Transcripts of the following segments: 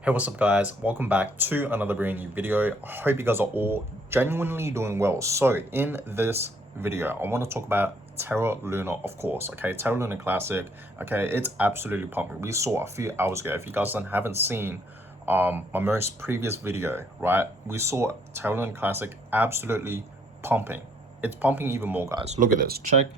Hey, what's up guys? Welcome back to another brand new video. I hope you guys are all genuinely doing well. So in this video, I want to talk about Terra Luna, of course. Okay, Terra Luna Classic. Okay, it's absolutely pumping. We saw a few hours ago. If you guys haven't seen my most previous video, right? We saw Terra Luna Classic absolutely pumping. It's pumping even more, guys. Look at this. Check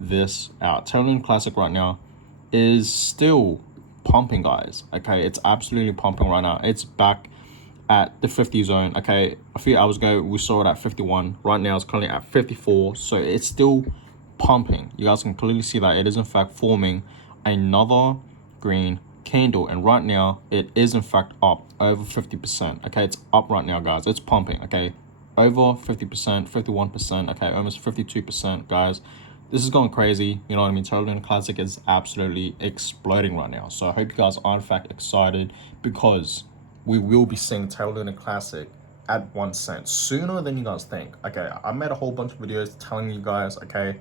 this out. Terra Luna Classic right now is still pumping, guys. Okay, it's absolutely pumping right now. It's back at the 50 zone. Okay, a few hours ago we saw it at 51. Right now it's currently at 54, so it's still pumping. You guys can clearly see that it is in fact forming another green candle, and right now it is in fact up over 50%. Okay, it's up right now, guys. It's pumping. Okay, over 50%, 51%. Okay, almost 52%, guys. This is going crazy. You know what I mean? Terra Luna Classic is absolutely exploding right now. So I hope you guys are in fact excited, because we will be seeing Terra Luna Classic at 1 cent sooner than you guys think. Okay, I made a whole bunch of videos telling you guys, okay,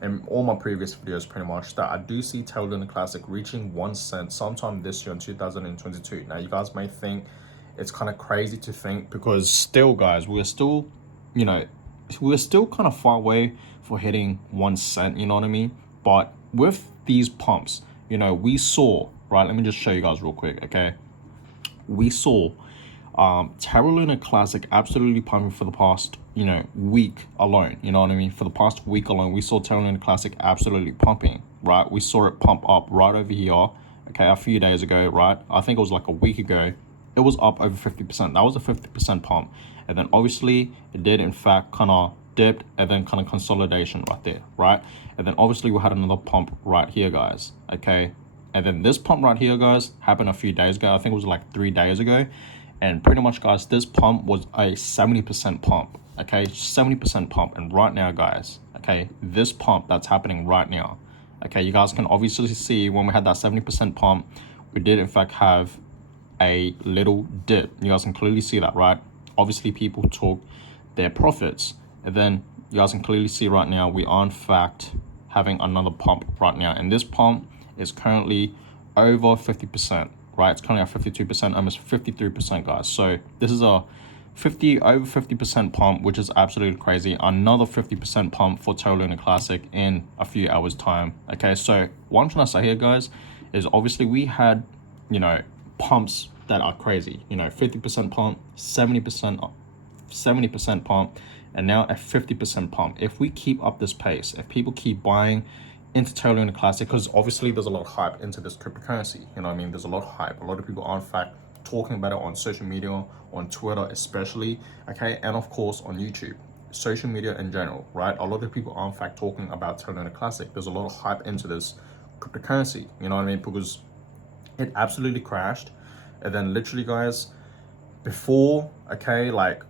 in all my previous videos pretty much, that I do see Terra Luna Classic reaching 1 cent sometime this year in 2022. Now you guys may think it's kind of crazy to think, because still, guys, we're still, you know, we're still kind of far away for hitting 1 cent, you know what I mean? But with these pumps, you know, we saw, right, let me just show you guys real quick. Okay, we saw Terra Luna Classic absolutely pumping for the past, week alone. You know what I mean? For the past week alone, we saw Terra Luna Classic absolutely pumping, right? We saw it pump up right over here, okay, a few days ago, right? I think it was like a week ago. It was up over 50%. That was a 50% pump. And then obviously it did in fact kind of dipped, and then kind of consolidation right there, right? And then obviously we had another pump right here, guys, okay? And then this pump right here, guys, happened a few days ago. I think it was like 3 days ago. And pretty much, guys, this pump was a 70% pump, okay? 70% pump. And right now, guys, okay, this pump that's happening right now, okay, you guys can obviously see when we had that 70% pump, we did in fact have a little dip. You guys can clearly see that, right? Obviously people took their profits, and then you guys can clearly see right now we are in fact having another pump right now, and this pump is currently over 50%, right? It's currently at 52%, almost 53%, guys. So this is a over 50% pump, which is absolutely crazy. Another 50% pump for Terra Luna Classic in a few hours time. Okay, so what I'm trying to say here, guys, is obviously we had, pumps that are crazy, 50% pump, 70% pump, and now a 50% pump. If we keep up this pace, if people keep buying into Terra Luna Classic, because obviously there's a lot of hype into this cryptocurrency, you know what I mean? There's a lot of hype. A lot of people are in fact talking about it on social media, on Twitter especially, okay, and of course on YouTube, social media in general, right? A lot of people are in fact talking about Terra Luna Classic. There's a lot of hype into this cryptocurrency, you know what I mean? Because it absolutely crashed, and then literally, guys, before, okay, like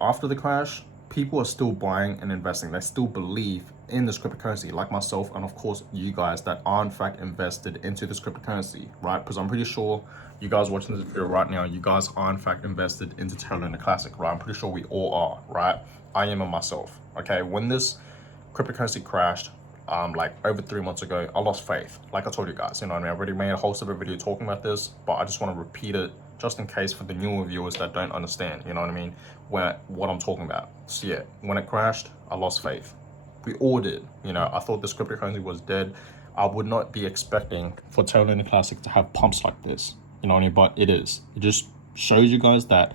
after the crash, people are still buying and investing. They still believe in this cryptocurrency, like myself, and of course you guys that are in fact invested into this cryptocurrency, right? Because I'm pretty sure you guys watching this video right now, you guys are in fact invested into Terra Luna Classic, right? I'm pretty sure we all are, right? I am, and myself. Okay, when this cryptocurrency crashed, like over 3 months ago, I lost faith. Like I told you guys, you know what I mean? I already made a whole separate video talking about this, but I just want to repeat it just in case for the newer viewers that don't understand, you know what I mean, what I'm talking about. So yeah, when it crashed, I lost faith. We all did. I thought this cryptocurrency was dead. I would not be expecting for Terra Luna Classic to have pumps like this, you know what I mean? But it is. It just shows you guys that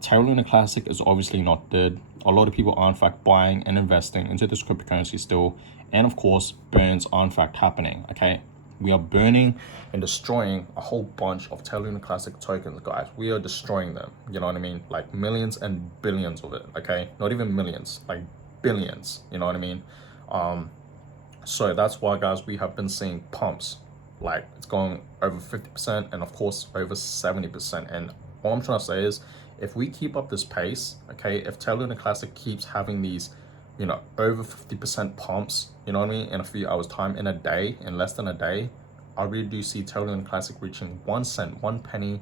Terra Luna Classic is obviously not dead. A lot of people are in fact buying and investing into this cryptocurrency still, and of course burns are in fact happening. Okay, we are burning and destroying a whole bunch of Terra Luna Classic tokens, guys. We are destroying them, you know what I mean? Like millions and billions of it. Okay, not even millions, like billions, you know what I mean? So that's why, guys, we have been seeing pumps, like it's going over 50%, and of course over 70%. And all I'm trying to say is, if we keep up this pace, okay, if Terra Luna Classic keeps having these, over 50% pumps, you know what I mean, in a few hours time, in a day, in less than a day, I really do see Terra Luna Classic reaching 1 cent, 1 penny,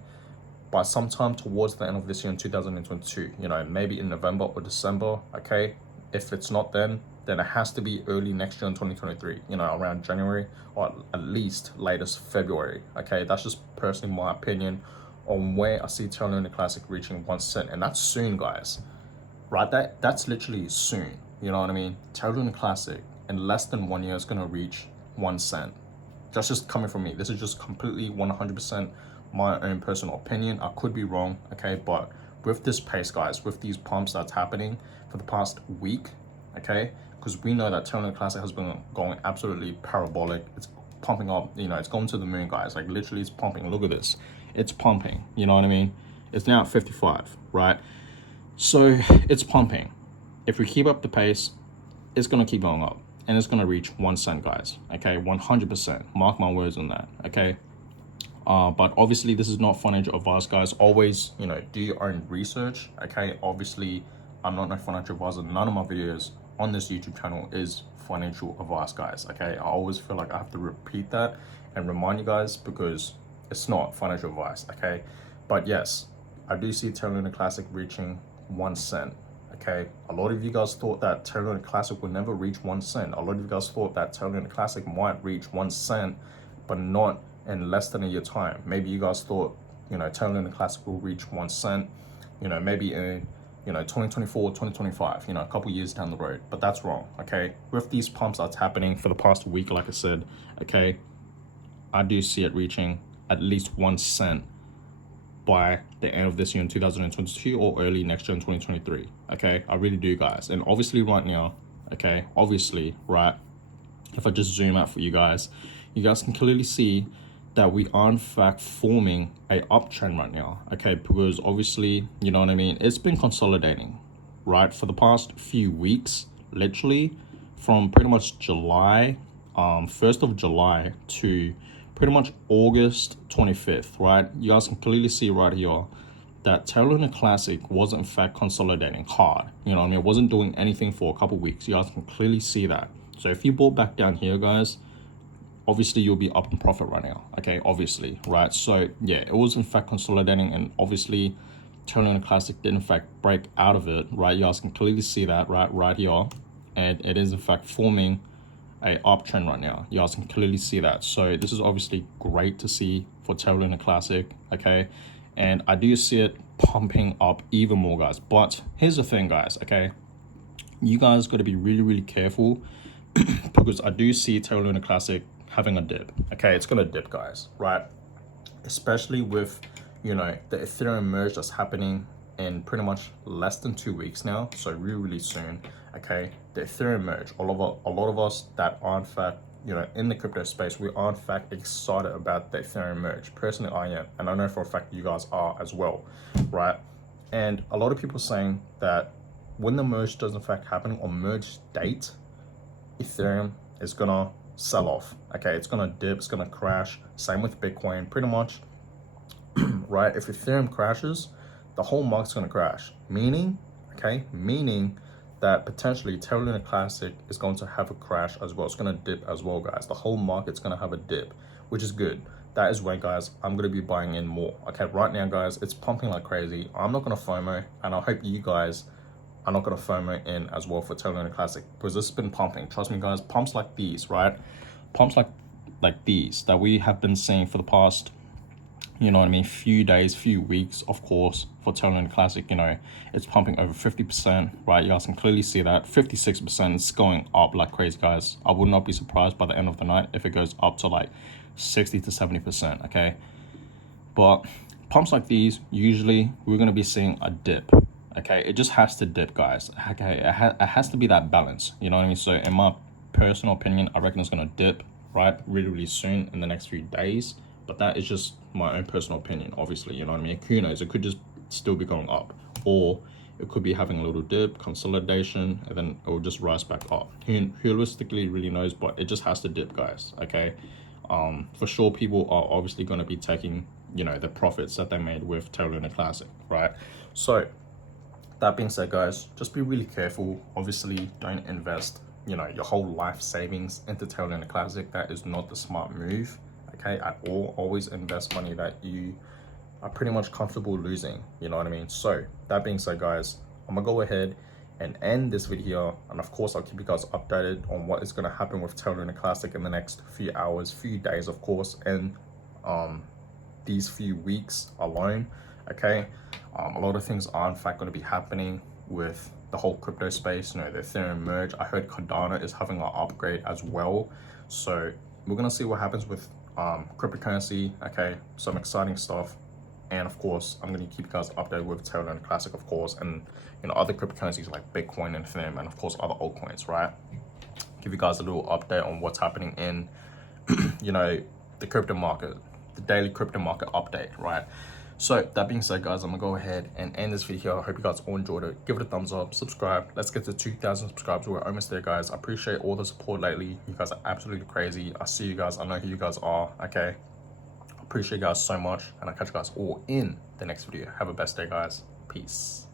by sometime towards the end of this year in 2022, maybe in November or December, okay? If it's not then it has to be early next year in 2023, around January, or at least latest February, okay? That's just personally my opinion on where I see Terra Luna Classic reaching 1 cent, and that's soon, guys. Right? That's literally soon. You know what I mean? Terra Luna Classic in less than 1 year is gonna reach 1 cent. That's just coming from me. This is just completely 100% my own personal opinion. I could be wrong, okay? But with this pace, guys, with these pumps that's happening for the past week, okay? Because we know that Terra Luna Classic has been going absolutely parabolic. It's pumping up, you know, it's going to the moon, guys. Like literally it's pumping. Look at this. It's pumping, you know what I mean? It's now at 55, right? So it's pumping. If we keep up the pace, it's gonna keep going up and it's gonna reach 1 cent, guys. Okay, 100%. Mark my words on that. Okay. But obviously this is not financial advice, guys. Always, you know, do your own research. Okay. Obviously, I'm not no financial advisor. None of my videos on this YouTube channel is financial advice, guys. Okay. I always feel like I have to repeat that and remind you guys because it's not financial advice. Okay. But yes, I do see Terra Luna Classic reaching 1 cent. Okay, a lot of you guys thought that Terra Luna Classic would never reach 1 cent. A lot of you guys thought that Terra Luna Classic might reach 1 cent, but not in less than a year time. Maybe you guys thought, you know, Terra Luna Classic will reach 1 cent, you know, maybe in, you know, 2024, 2025, you know, a couple years down the road. But that's wrong. Okay, with these pumps that's happening for the past week, like I said, okay, I do see it reaching at least 1 cent by the end of this year in 2022 or early next year in 2023. Okay, I really do, guys. And obviously right now, okay, obviously, right, if I just zoom out for you guys can clearly see that we are in fact forming a uptrend right now. Okay, because obviously, you know what I mean, it's been consolidating, right, for the past few weeks, literally from pretty much July, 1st of July to pretty much August 25th, right? You guys can clearly see right here that Terra Luna Classic was in fact consolidating hard. You know what I mean? It wasn't doing anything for a couple weeks. You guys can clearly see that. So if you bought back down here, guys, obviously you'll be up in profit right now. Okay, obviously, right? So yeah, it was in fact consolidating, and obviously Terra Luna Classic did in fact break out of it, right? You guys can clearly see that right here. And it is in fact forming a uptrend right now. You guys can clearly see that. So this is obviously great to see for Terra Luna Classic, okay? And I do see it pumping up even more, guys. But here's the thing, guys, okay? You guys got to be really, really careful because I do see Terra Luna Classic having a dip, okay? It's going to dip, guys, right? Especially with, you know, the Ethereum merge that's happening in pretty much less than 2 weeks now, so really, really soon. Okay, the Ethereum merge, a lot of us that are in fact, you know, in the crypto space, we are in fact excited about the Ethereum merge. Personally, I am, and I know for a fact you guys are as well, right? And a lot of people saying that when the merge does in fact happen on merge date, Ethereum is gonna sell off. Okay, it's gonna dip, it's gonna crash. Same with Bitcoin, pretty much. Right? If Ethereum crashes, the whole market's gonna crash. Meaning that potentially Terra Luna Classic is going to have a crash as well. It's gonna dip as well, guys. The whole market's gonna have a dip, which is good. That is when, guys, I'm gonna be buying in more. Okay, right now, guys, it's pumping like crazy. I'm not gonna FOMO, and I hope you guys are not gonna FOMO in as well for Terra Luna Classic, because this has been pumping. Trust me, guys, pumps like these, right? Pumps like these that we have been seeing for the past, you know what I mean, few days, few weeks, of course, for Terra Luna Classic, you know, it's pumping over 50%, right? You guys can clearly see that 56%. It's going up like crazy, guys. I would not be surprised by the end of the night if it goes up to like 60 to 70%, okay? But pumps like these, usually we're going to be seeing a dip, okay? It just has to dip, guys. Okay, it has to be that balance, you know what I mean? So in my personal opinion, I reckon it's going to dip, right, really, really soon in the next few days. But that is just my own personal opinion, obviously, you know what I mean? Who knows? It could just still be going up, or it could be having a little dip, consolidation, and then it will just rise back up. Who realistically really knows, but it just has to dip, guys, okay? For sure, people are obviously going to be taking, you know, the profits that they made with Terra Luna Classic, right? So that being said, guys, just be really careful. Obviously, don't invest, you know, your whole life savings into Terra Luna Classic. That is not the smart move. Okay, at all. Always invest money that you are pretty much comfortable losing, you know what I mean? So that being said, guys, I'm gonna go ahead and end this video, and of course I'll keep you guys updated on what is going to happen with Terra Luna Classic in the next few hours, few days, of course. And these few weeks alone. Okay, a lot of things are in fact going to be happening with the whole crypto space. You know, the Ethereum merge. I heard Cardano is having an upgrade as well, so we're gonna see what happens with cryptocurrency. Okay, some exciting stuff. And of course, I'm going to keep you guys updated with Terra Classic, of course, and other cryptocurrencies like Bitcoin and Ethereum, and of course other altcoins, right? Give you guys a little update on what's happening in the crypto market, the daily crypto market update, right? So that being said, guys, I'm gonna go ahead and end this video. I hope you guys all enjoyed it. Give it a thumbs up, subscribe. Let's get to 2,000 subscribers. We're almost there, guys. I appreciate all the support lately. You guys are absolutely crazy. I see you guys. I know who you guys are. Okay, appreciate you guys so much, and I'll catch you guys all in the next video. Have a best day, guys. Peace.